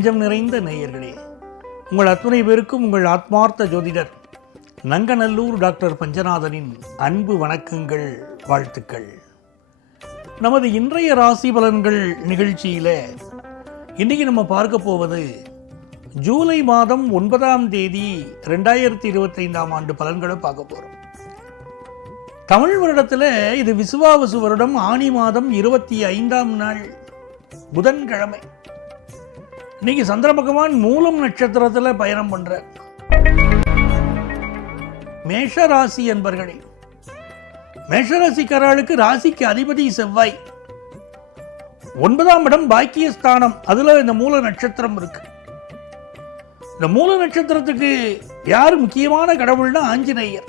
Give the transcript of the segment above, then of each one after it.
நெஞ்சம் நிறைந்த நேயர்களே உங்கள் அத்துணை பேருக்கும் உங்கள் ஆத்மார்த்த ஜோதிடர் நங்கநல்லூர் டாக்டர் பஞ்சநாதனின் அன்பு வணக்கங்கள் வாழ்த்துக்கள். நமது இன்றைய ராசி பலன்கள் நிகழ்ச்சியில் இன்றைக்கு நம்ம பார்க்க போவது ஜூலை மாதம் ஒன்பதாம் தேதி ரெண்டாயிரத்தி இருபத்தைந்தாம் ஆண்டு பலன்களை பார்க்க போகிறோம் தமிழ் வருடத்தில் இது விசுவாவசு வருடம் ஆனி மாதம் இருபத்தி ஐந்தாம் நாள் புதன்கிழமை. இன்னைக்கு சந்திர பகவான் மூலம் நட்சத்திரத்தில் பயணம் பண்ற மேஷராசி என்பர்களே மேஷராசிக்காரர்களுக்கு ராசிக்கு அதிபதி செவ்வாய். ஒன்பதாம் இடம் பாக்கியஸ்தானம். அதுல இந்த மூல நட்சத்திரம் இருக்கு. இந்த மூல நட்சத்திரத்துக்கு யார் முக்கியமான கடவுள்னா ஆஞ்சநேயர்.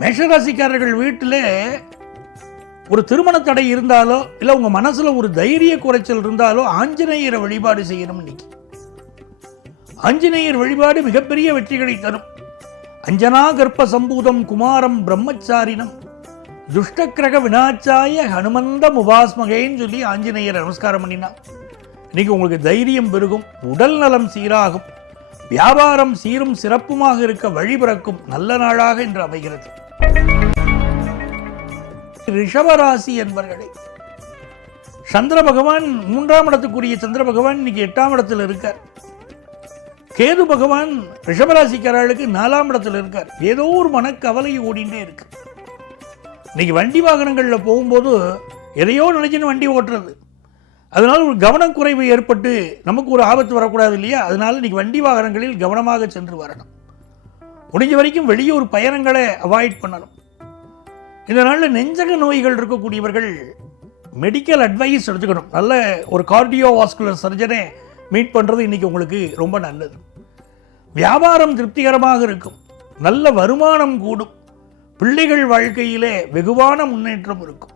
மேஷராசிக்காரர்கள் வீட்டில் ஒரு திருமண தடை இருந்தாலோ இல்லை உங்க மனசுல ஒரு தைரிய குறைச்சல் இருந்தாலோ ஆஞ்சநேயரை வழிபாடு செய்யணும் இன்னைக்கு. ஆஞ்சநேயர் வழிபாடு மிகப்பெரிய வெற்றிகளை தரும். அஞ்சனா கர்ப்ப சம்பூதம் குமாரம் பிரம்மச்சாரினம். துஷ்டக்கிரக வினாச்சாய ஹனுமந்த முபாஸ்மகேன்னு சொல்லி ஆஞ்சநேயர் நமஸ்காரம் பண்ணினா இன்னைக்கு உங்களுக்கு தைரியம் பெருகும் உடல் நலம் சீராகும் வியாபாரம் சீரும் சிறப்புமாக இருக்க வழிபிறக்கும் நல்ல நாளாக இன்று அமைகிறது. ரிஷபராசி என்பவர்களை சந்திர பகவான் மூன்றாம் இடத்துக்குரிய சந்திர பகவான் இன்னைக்கு எட்டாம் இடத்தில் இருக்கார். கேது பகவான் ரிஷபராசிக்காரர்களுக்கு நாலாம் இடத்தில் இருக்கார். ஏதோ ஒரு மனக்கவலை ஓடிண்டே இருக்கு. இன்னைக்கு வண்டி வாகனங்களில் போகும்போது எதையோ நினைச்சுன்னு வண்டி ஓட்டுறது. அதனால் ஒரு கவனக்குறைவு ஏற்பட்டு நமக்கு ஒரு ஆபத்து வரக்கூடாது இல்லையா? அதனால இன்னைக்கு வண்டி வாகனங்களில் கவனமாக சென்று வரணும். முடிஞ்ச வரைக்கும் வெளியூர் பயணங்களை அவாய்ட் பண்ணணும். இந்த நாளில் நெஞ்சக நோய்கள் இருக்கக்கூடியவர்கள் மெடிக்கல் அட்வைஸ் எடுத்துக்கணும். நல்ல ஒரு கார்டியோ வாஸ்குலர் சர்ஜனை மீட் பண்ணுறது இன்னைக்கு உங்களுக்கு ரொம்ப நல்லது. வியாபாரம் திருப்திகரமாக இருக்கும். நல்ல வருமானம் கூடும். பிள்ளைகள் வாழ்க்கையிலே வெகுவான முன்னேற்றம் இருக்கும்.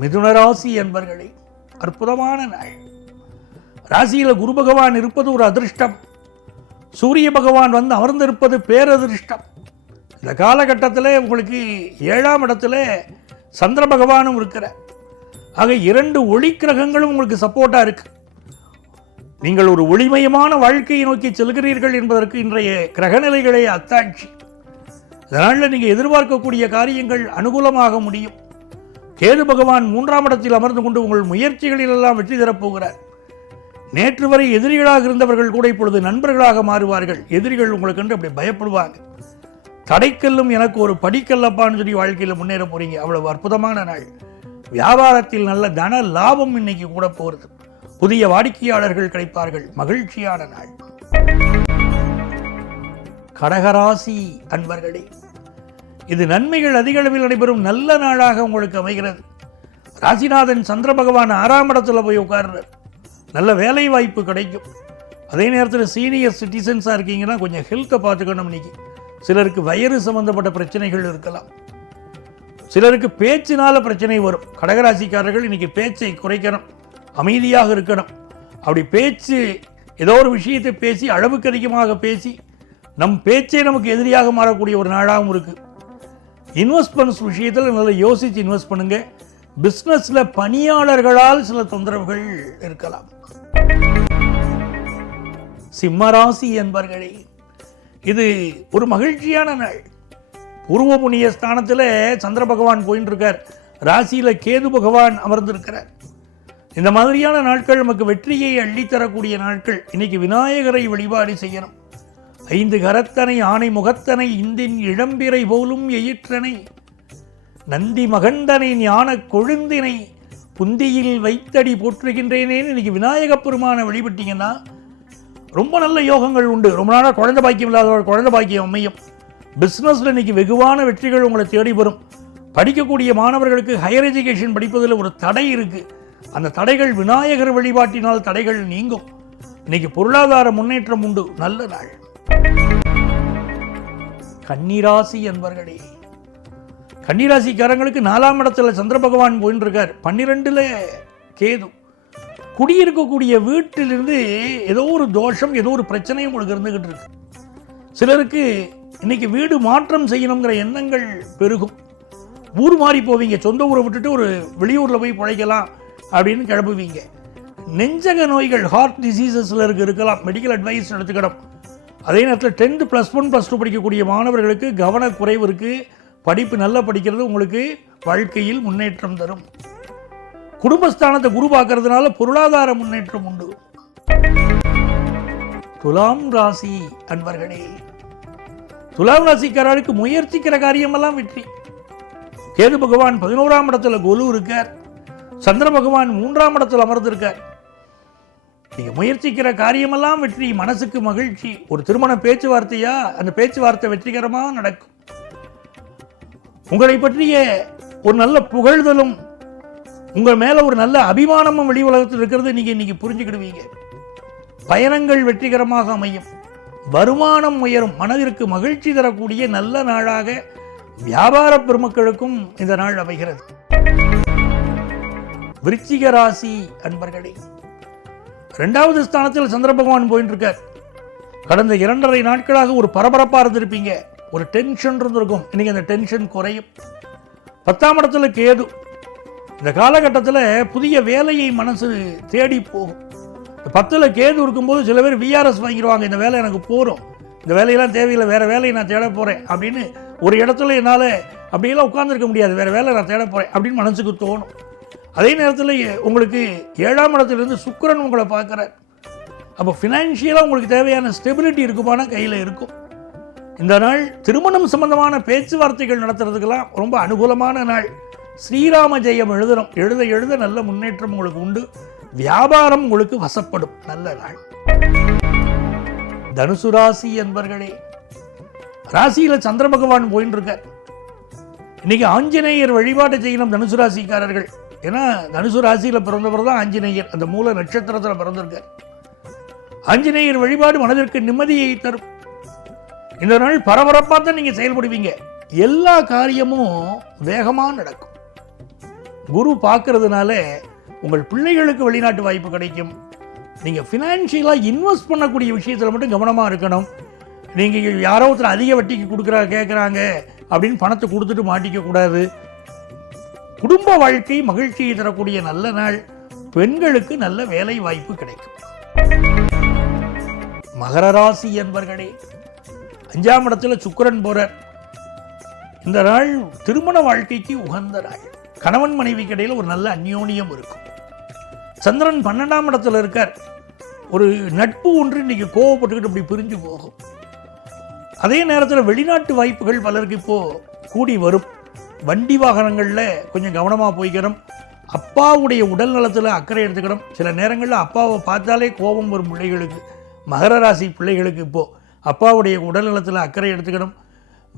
மிதுன ராசி என்பர்களே அற்புதமான நாள். ராசியில் குரு பகவான் இருப்பது ஒரு அதிர்ஷ்டம். சூரிய பகவான் வந்து அமர்ந்திருப்பது பேரதிர்ஷ்டம். இந்த காலகட்டத்தில் உங்களுக்கு ஏழாம் இடத்துல சந்திர பகவானும் இருக்கிற ஆக இரண்டு ஒளி கிரகங்களும் உங்களுக்கு சப்போர்ட்டாக இருக்கு. நீங்கள் ஒரு ஒளிமயமான வாழ்க்கையை நோக்கி செல்கிறீர்கள் என்பதற்கு இன்றைய கிரகநிலைகளே அத்தாட்சி. அதனால் நீங்கள் எதிர்பார்க்கக்கூடிய காரியங்கள் அனுகூலமாக முடியும். கேது பகவான் மூன்றாம் இடத்தில் அமர்ந்து கொண்டு உங்கள் முயற்சிகளிலெல்லாம் வெற்றி தரப்போகிறார் நேற்று வரை எதிரிகளாக இருந்தவர்கள் கூட இப்பொழுது நண்பர்களாக மாறுவார்கள். எதிரிகள் உங்களுக்கு என்று அப்படி பயப்படுவாங்க. தடைக்கல்லும் எனக்கு ஒரு படிக்கல்லப்பான்னு சொல்லி வாழ்க்கையில் முன்னேற போறீங்க. அவ்வளவு அற்புதமான நாள். வியாபாரத்தில் நல்ல தன லாபம் இன்னைக்கு கூட போகிறது புதிய வாடிக்கையாளர்கள் கிடைப்பார்கள். மகிழ்ச்சியான நாள். கடகராசி அன்பர்களே இது நன்மைகள் அதிக அளவில் நடைபெறும் நல்ல நாளாக உங்களுக்கு அமைகிறது. ராசிநாதன் சந்திர பகவான் ஆறாம் இடத்துல போய் உட்கார்றார். நல்ல வேலை வாய்ப்பு கிடைக்கும். அதே நேரத்தில் சீனியர் சிட்டிசன்ஸாக இருக்கீங்கன்னா கொஞ்சம் ஹெல்த்தை பார்த்துக்கணும் இன்னைக்கு. சிலருக்கு வயிறு சம்பந்தப்பட்ட பிரச்சனைகள் இருக்கலாம். சிலருக்கு பேச்சினால பிரச்சனை வரும். கடகராசிக்காரர்கள் இன்றைக்கி பேச்சை குறைக்கணும். அமைதியாக இருக்கணும். அப்படி பேச்சு ஏதோ ஒரு விஷயத்தை பேசி அளவுக்கு அதிகமாக பேசி நம் பேச்சே நமக்கு எதிரியாக மாறக்கூடிய ஒரு நாளாகவும் இருக்குது இன்வெஸ்ட்மெண்ட்ஸ் விஷயத்தில் நல்லா யோசித்து இன்வெஸ்ட் பண்ணுங்க. பிஸ்னஸில் பணியாளர்களால் சில தொந்தரவுகள் இருக்கலாம். சிம்மராசி என்பர்களே இது ஒரு மகிழ்ச்சியான நாள். பூர்வ புண்ணிய ஸ்தானத்தில் சந்திர பகவான் போயின்னு இருக்கார் ராசியில் கேது பகவான் அமர்ந்திருக்கிறார். இந்த மாதிரியான நாட்கள் நமக்கு வெற்றியை அள்ளித்தரக்கூடிய நாட்கள். இன்னைக்கு விநாயகரை வழிபாடு செய்யணும். ஐந்து கரத்தனை ஆணை முகத்தனை இந்தின் இளம்பிறை போலும் எயிற்றனை நந்தி மகந்தனை ஞான கொழுந்தினை புந்தியில் வைத்தடி போற்றுகின்றேனேன்னு இன்னைக்கு விநாயகப் பெருமானை வழிபட்டீங்கன்னா ரொம்ப நல்ல யோகங்கள் உண்டு. ரொம்ப நாளாக குழந்த பாக்கியம் இல்லாதவர்கள் குழந்தை பாக்கியம் அமையும். பிஸ்னஸில் இன்னைக்கு வெகுவான வெற்றிகள் உங்களை தேடி வரும். படிக்கக்கூடிய மாணவர்களுக்கு ஹையர் எஜுகேஷன் படிப்பதில் ஒரு தடை இருக்கு. அந்த தடைகள் விநாயகர் வழிபாட்டினால் தடைகள் நீங்கும். இன்னைக்கு பொருளாதார முன்னேற்றம் உண்டு. நல்ல நாள். கன்னிராசி என்பர்களே. கன்னிராசிக்காரங்களுக்கு நாலாம் இடத்துல சந்திர பகவான் போயின்னு இருக்கார். பன்னிரெண்டில் கேது. குடியிருக்கக்கூடிய வீட்டிலிருந்து ஏதோ ஒரு தோஷம் ஏதோ ஒரு பிரச்சனையும் உங்களுக்கு இருந்துக்கிட்டு இருக்கு. சிலருக்கு இன்னைக்கு வீடு மாற்றம் செய்யணுங்கிற எண்ணங்கள் பெருகும். ஊர் மாறி போவீங்க சொந்த ஊரை விட்டுட்டு ஒரு வெளியூரில் போய் பிழைக்கலாம் அப்படின்னு கிளம்புவீங்க. நெஞ்சக நோய்கள் ஹார்ட் டிசீசஸில் இருக்கு இருக்கலாம். மெடிக்கல் அட்வைஸ் எடுத்துக்கணும். அதே நேரத்தில் tenth plus one plus two படிக்கக்கூடிய மாணவர்களுக்கு கவனக்குறைவு இருக்குது படிப்பு நல்லா படிக்கிறது உங்களுக்கு வாழ்க்கையில் முன்னேற்றம் தரும். குடும்பஸ்தானத்தை குரு பொருளாதார முன்னேற்றம் உண்டு. துலாம் ராசி அன்பர்களே துலாம் ராசிக்காரருக்கு முயற்சிக்கிற காரியமெல்லாம் வெற்றி. கேது பகவான் பதினோராம் இடத்துல கொலு இருக்கார். சந்திர பகவான் மூன்றாம் இடத்துல அமர்ந்திருக்கார். நீங்க முயற்சிக்கிற காரியமெல்லாம் வெற்றி மனசுக்கு மகிழ்ச்சி. ஒரு திருமண பேச்சுவார்த்தையா அந்த பேச்சுவார்த்தை வெற்றிகரமாக நடக்கும். உங்களை பற்றிய ஒரு நல்ல புகழ்தலும் உங்கள் மேல ஒரு நல்ல அபிமானமும் வெளி உலகத்தில் இருக்கிறது. நீங்க இன்றைக்கி புரிஞ்சுக்கிடுவீங்க. பயணங்கள் வெற்றிகரமாக அமையும். வருமானம் உயரும். மனதிற்கு மகிழ்ச்சி தரக்கூடிய நல்ல நாளாக வியாபார பெருமக்களுக்கும் இந்த நாள் அமைகிறது. விருச்சிக ராசி அன்பர்களே ரெண்டாவது ஸ்தானத்தில் சந்திர பகவான் போயிட்டு இருக்கார் கடந்த இரண்டரை நாட்களாக ஒரு பரபரப்பா இருந்திருப்பீங்க. ஒரு டென்ஷன் இருந்திருக்கும். இன்னைக்கு அந்த டென்ஷன் குறையும். பத்தாம் இடத்துல கேது. இந்த காலகட்டத்தில் புதிய வேலையை மனசு தேடி போகும். இந்த பத்தில் கேது இருக்கும்போது சில பேர் விஆர்எஸ் வாங்கிடுவாங்க இந்த வேலை எனக்கு போகிறோம் இந்த வேலையெல்லாம் தேவையில்லை வேறு வேலையை நான் தேட போகிறேன் அப்படின்னு ஒரு இடத்துல என்னால் அப்படியெல்லாம் உட்காந்துருக்க முடியாது. வேறு வேலை நான் தேட போகிறேன் அப்படின்னு மனசுக்கு தோணும். அதே நேரத்தில் உங்களுக்கு ஏழாம் இடத்துலேருந்து சுக்கரன் உங்களை பார்க்குறார். அப்போ ஃபினான்ஷியலாக உங்களுக்கு தேவையான ஸ்டெபிலிட்டி இருக்குமானா கையில் இருக்கும். இந்த நாள் திருமணம் சம்பந்தமான பேச்சுவார்த்தைகள் நடத்துறதுக்கெல்லாம் ரொம்ப அனுகூலமான நாள். ஸ்ரீராம ஜெயம் எழுதணும். எழுத எழுத நல்ல முன்னேற்றம் உங்களுக்கு உண்டு. வியாபாரம் உங்களுக்கு வசப்படும். நல்ல நாள். தனுசு ராசி என்பர்களே ராசியில சந்திர பகவான் போயின்னு இருக்கார் இன்னைக்கு ஆஞ்சநேயர் வழிபாட்டை செய்யணும் தனுசு ராசிக்காரர்கள். ஏன்னா தனுசு ராசியில் பிறந்தவர் தான் ஆஞ்சநேயர். அந்த மூல நட்சத்திரத்தில் பிறந்திருக்கார். ஆஞ்சநேயர் வழிபாடு மனதிற்கு நிம்மதியை தரும். இந்த நாள் பரபரப்பாக தான் நீங்கள் செயல்படுவீங்க. எல்லா காரியமும் வேகமாக நடக்கும். குரு பார்க்கறதுனால உங்கள் பிள்ளைகளுக்கு வெளிநாட்டு வாய்ப்பு கிடைக்கும். நீங்கள் ஃபினான்ஷியலாக இன்வெஸ்ட் பண்ணக்கூடிய விஷயத்தில் மட்டும் கவனமாக இருக்கணும். நீங்கள் யாரோ ஒருத்தர் அதிக வட்டிக்கு கொடுக்குறா கேட்குறாங்க அப்படின்னு பணத்தை கொடுத்துட்டு மாட்டிக்க கூடாது. குடும்ப வாழ்க்கை மகிழ்ச்சியை தரக்கூடிய நல்ல நாள். பெண்களுக்கு நல்ல வேலை வாய்ப்பு கிடைக்கும். மகர ராசி என்பர்களே அஞ்சாம் இடத்துல சுக்கரன் போகிறார் இந்த நாள் திருமண வாழ்க்கைக்கு உகந்த நாள். கணவன் மனைவிக்கு இடையில் ஒரு நல்ல அந்யோன்யம் இருக்கும். சந்திரன் பன்னெண்டாம் இடத்துல இருக்கார். ஒரு நட்பு ஒன்று இன்னைக்கு கோவப்பட்டுக்கிட்டு அப்படி பிரிஞ்சு போகும். அதே நேரத்தில் வெளிநாட்டு வாய்ப்புகள் பலருக்கு இப்போ கூடி வரும். வண்டி வாகனங்களில் கொஞ்சம் கவனமாக போய்க்கணும். அப்பாவுடைய உடல் நலத்தில் அக்கறை எடுத்துக்கணும். சில நேரங்களில் அப்பாவை பார்த்தாலே கோபம் வரும் பிள்ளைகளுக்கு. மகர ராசி பிள்ளைகளுக்கு இப்போது அப்பாவுடைய உடல் நலத்தில் அக்கறை எடுத்துக்கணும்.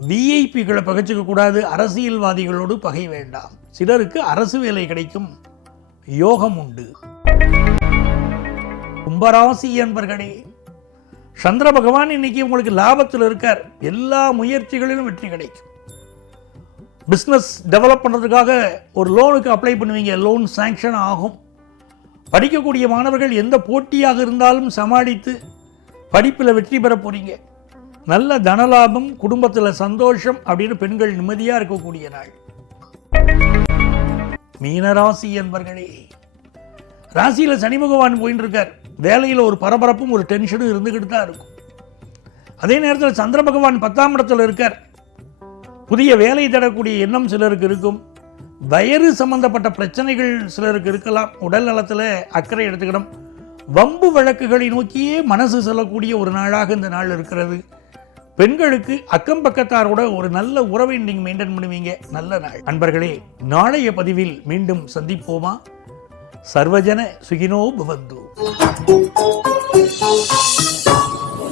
விஐபிகளை பகைச்சிக்க கூடாது. அரசியல்வாதிகளோடு பகை வேண்டாம். சிலருக்கு அரசு வேலை கிடைக்கும். யோகம் உண்டு. கும்பராசி என்பர்களே சந்திர பகவான் இன்னைக்கு உங்களுக்கு லாபத்தில் இருக்கார். எல்லா முயற்சிகளிலும் வெற்றி கிடைக்கும். பிஸ்னஸ் டெவலப் பண்ணுறதுக்காக ஒரு லோனுக்கு அப்ளை பண்ணுவீங்க. லோன் சாங்ஷன் ஆகும். படிக்கக்கூடிய மாணவர்கள் எந்த போட்டியாக இருந்தாலும் சமாளித்து படிப்பில் வெற்றி பெற போகிறீங்க நல்ல தனலாபம் குடும்பத்தில் சந்தோஷம் அப்படின்னு பெண்கள் நிம்மதியாக இருக்கக்கூடிய நாள். மீனராசி என்பர்களே ராசியில் சனி பகவான் போயின்னு இருக்கார் வேலையில் ஒரு பரபரப்பும் ஒரு டென்ஷனும் இருந்துக்கிட்டு தான் இருக்கும். அதே நேரத்தில் சந்திர பகவான் பத்தாம் இடத்துல இருக்கார். புதிய வேலை தரக்கூடிய எண்ணம் சிலருக்கு இருக்கும். வயறு சம்பந்தப்பட்ட பிரச்சனைகள் சிலருக்கு இருக்கலாம். உடல் நலத்தில் அக்கறை எடுத்துக்கணும். வம்பு வழக்குகளை நோக்கியே மனசு செல்லக்கூடிய ஒரு நாளாக இந்த நாள் இருக்கிறது. பெண்களுக்கு அக்கம் பக்கத்தாரோட ஒரு நல்ல உறவை நீங்கள் மெயின்டைன் பண்ணுவீங்க. நல்ல நாள். அன்பர்களே நாளைய பதிவில் மீண்டும் சந்திப்போமா? சர்வஜன சுகினோ பவந்து.